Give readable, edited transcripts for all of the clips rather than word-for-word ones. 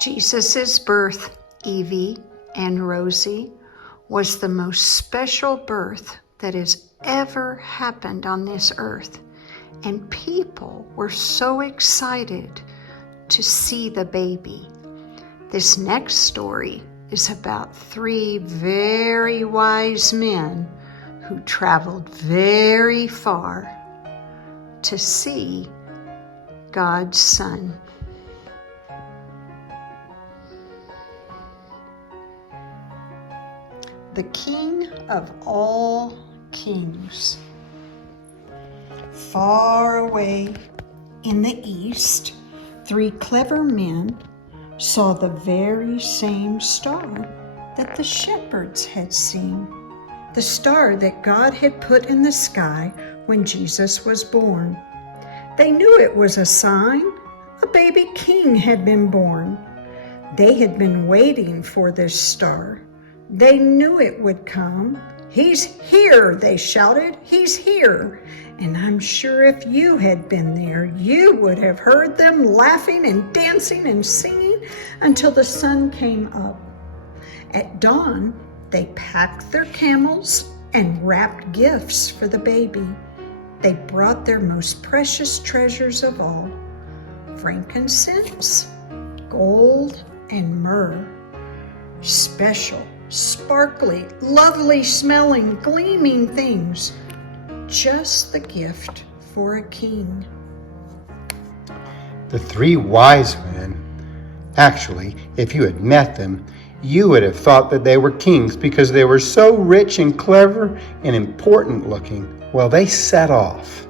Jesus' birth, Evie and Rosie, was the most special birth that has ever happened on this earth. And people were so excited to see the baby. This next story is about 3 very wise men who traveled very far to see God's Son. The King of all kings. Far away in the east, 3 clever men saw the very same star that the shepherds had seen, the star that God had put in the sky when Jesus was born. They knew it was a sign. A baby king had been born. They had been waiting for this star. They knew it would come. "He's here," they shouted. "He's here." And I'm sure if you had been there, you would have heard them laughing and dancing and singing until the sun came up. At dawn, they packed their camels and wrapped gifts for the baby. They brought their most precious treasures of all, frankincense, gold, and myrrh. Special, sparkly, lovely smelling, gleaming things. Just the gift for a king. The 3 wise men, actually, if you had met them, you would have thought that they were kings because they were so rich and clever and important looking. Well, they set off.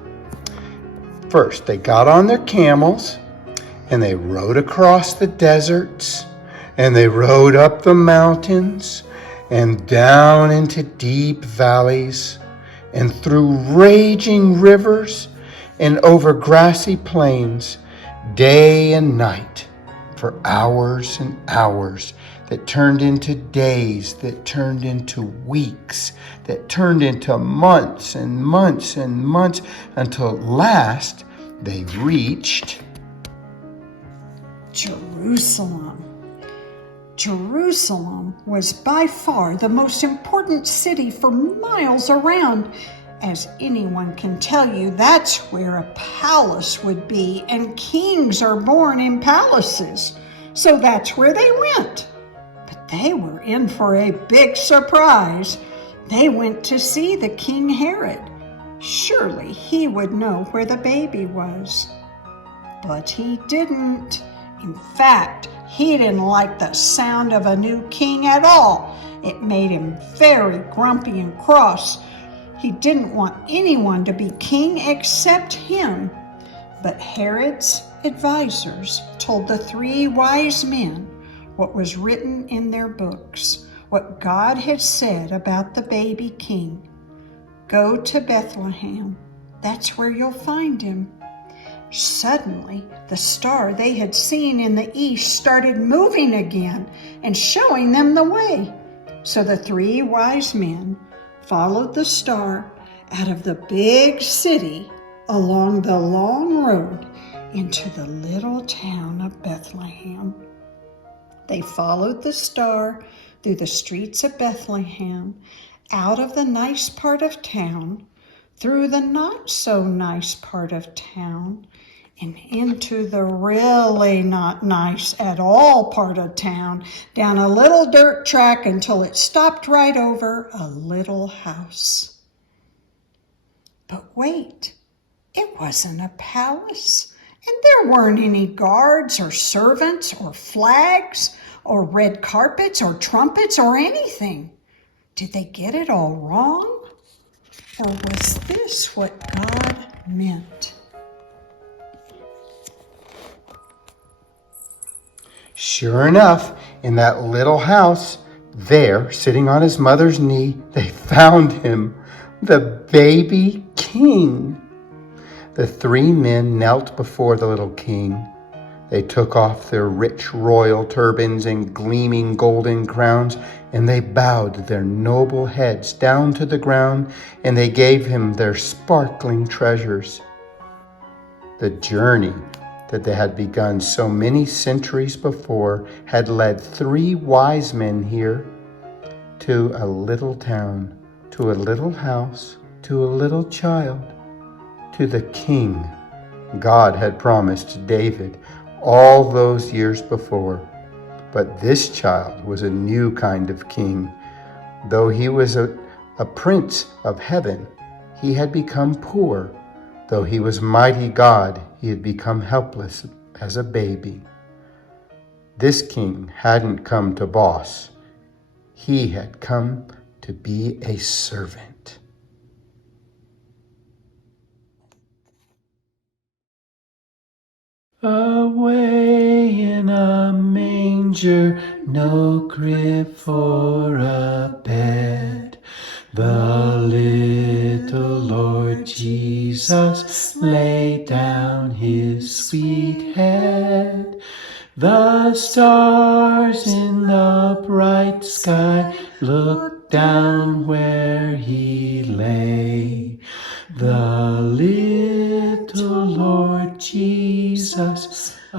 First, they got on their camels and they rode across the deserts and they rode up the mountains and down into deep valleys and through raging rivers and over grassy plains, day and night, for hours and hours that turned into days, that turned into weeks, that turned into months and months and months, until at last they reached Jerusalem. Jerusalem was by far the most important city for miles around. As anyone can tell you, that's where a palace would be, and kings are born in palaces. So that's where they went. But they were in for a big surprise. They went to see the King Herod. Surely he would know where the baby was. But he didn't. In fact, he didn't like the sound of a new king at all. It made him very grumpy and cross. He didn't want anyone to be king except him. But Herod's advisors told the 3 wise men what was written in their books, what God had said about the baby king. Go to Bethlehem. That's where you'll find him. Suddenly, the star they had seen in the east started moving again and showing them the way. So the 3 wise men followed the star out of the big city along the long road into the little town of Bethlehem. They followed the star through the streets of Bethlehem, out of the nice part of town, through the not so nice part of town, and into the really not nice at all part of town, down a little dirt track until it stopped right over a little house. But wait, it wasn't a palace, and there weren't any guards or servants or flags or red carpets or trumpets or anything. Did they get it all wrong? Or was this what God meant? Sure enough, in that little house, there, sitting on his mother's knee, they found him, the baby king. The 3 men knelt before the little king. They took off their rich royal turbans and gleaming golden crowns, and they bowed their noble heads down to the ground, and they gave him their sparkling treasures. The journey that they had begun so many centuries before had led 3 wise men here to a little town, to a little house, to a little child, to the king God had promised David all those years before. But this child was a new kind of king. Though he was a prince of heaven, he had become poor. Though he was mighty God, he had become helpless as a baby. This king hadn't come to boss. He had come to be a servant. Away in a manger, no crib for a bed, the little Lord Jesus laid down his sweet head. The stars in the bright sky looked down where he lay. The little Lord Jesus, a